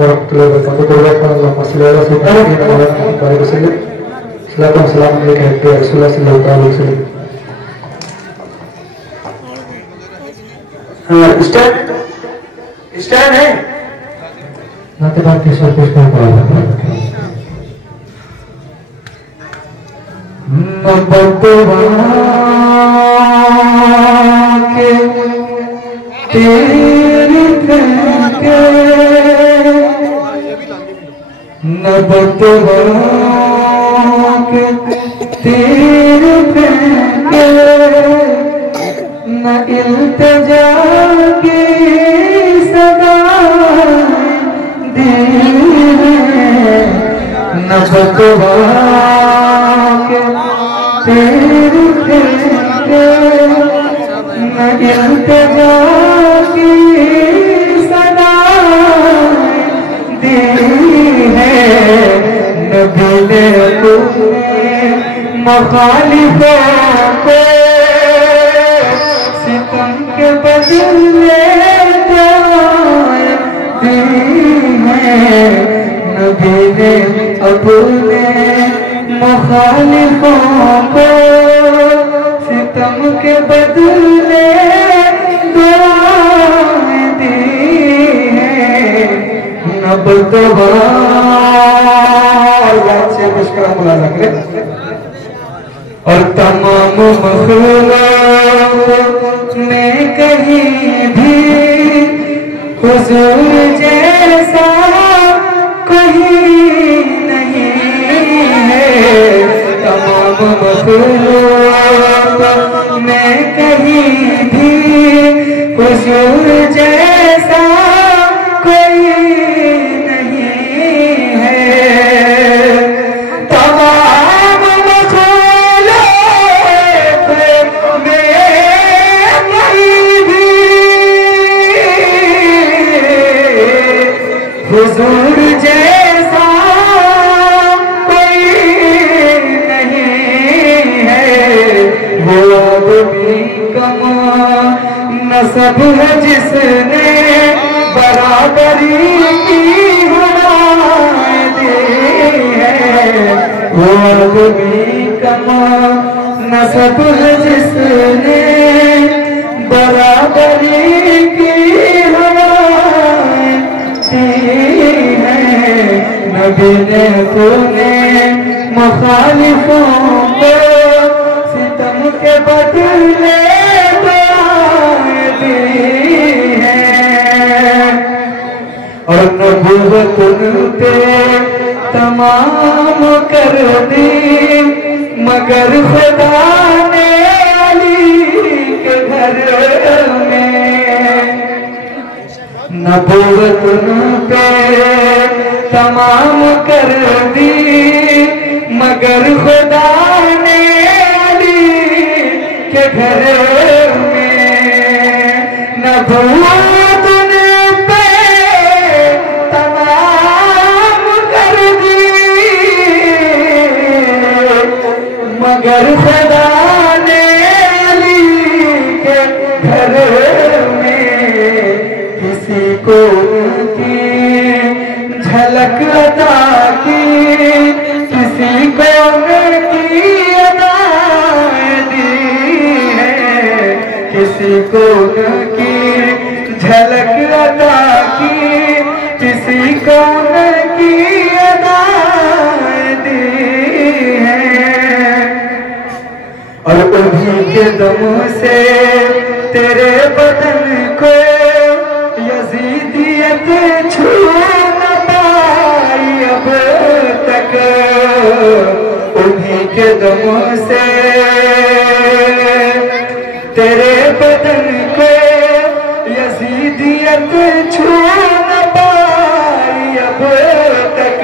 warahmatullahi wabarakatuh. Berdoa masalah seperti yang kali kesini. Selamat salam alaikum ya Rasulullah sallallahu alaihi wasallam. Stand है nanti pakai satu sekali. के तेरे के नबतवा के तेरे के न इल्तिजा की सदा दी नबतवा के तेरे के न इल्तिजा की सदा दी है नबी ने तुमने मुखालिफों को सितम के बदले दी है नबी ने अपने मुखालिफों को सितम के बदले दुआएं दी हैं नबतवा याद से मुस्कुरा मुलाजा करें और तमाम मखलूक में कहीं भी हुजूर जैसा कहीं नहीं है तमाम मखलूक में कहीं भी हुजूर जैसा कोई नहीं है तमाम मखलूक में कहीं भी हुजूर जैसा कोई नहीं है वो आदमी कमा नसब है जिसने बराबरी की हवाएं दी है वो आदमी कमा नसब है जिसने बराबरी की हवाएं दी है नबी ने तूने मुखालिफों को सितम के बदले और नबूवत उनपे तमाम कर दी मगर खुदा ने अली के घर में नबूवत उनपे तमाम कर दी मगर खुदा ने अली के घर में नबूवत मगर खुदा ने अली के घर में किसी को उनकी झलक अता की किसी को उनकी अदाएं दी है किसी को उनकी झलक अता की किसी को उनकी अदाएं दी है और उन्हीं के दम से तेरे बदन को यजीदियत छू न पाई अब तक उन्हीं के दम से तेरे बदन को यजीदियत छू न पाई अब तक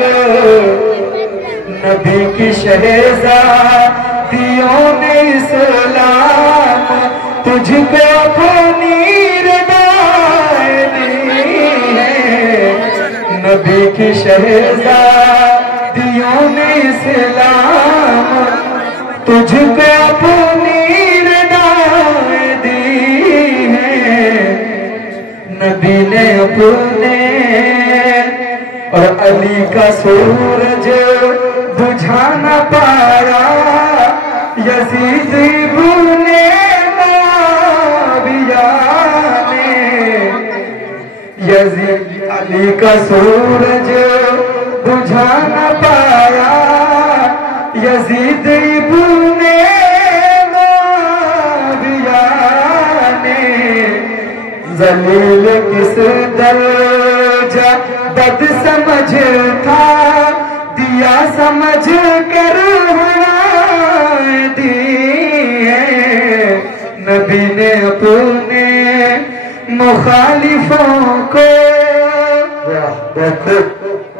नबी की शहज़ादियों ने इस्लाम तुझको अपनी रदाएं दी है नबी की शहज़ादियों ने इस्लाम तुझको अपनी रदाएं दी है नबी ने अपने और अली का सूरज बुझा न पाया यजीद इब्ने मुआविया ने। यजीद अली का सूरज बुझा न पाया यजीद इब्ने मुआविया ने। जलील किस दर्जा बद समझ था दिया समझ कर दी है। नबी ने अपने मुखालिफों को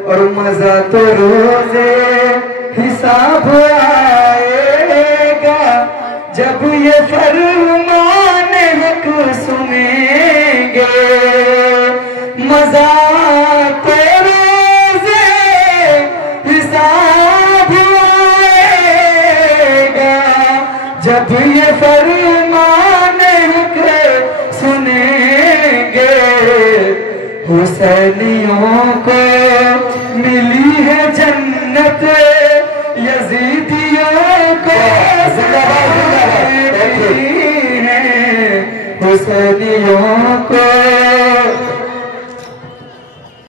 और मजा तो रोजे हिसाब आएगा जब ये फरमान हक सुनेंगे। मजा तो रोजे हिसाब आएगा जब ये फरमान हक सुनेंगे। हुसैनियों को मिली है जन्नत यजीदियों को है। हुसैनियों को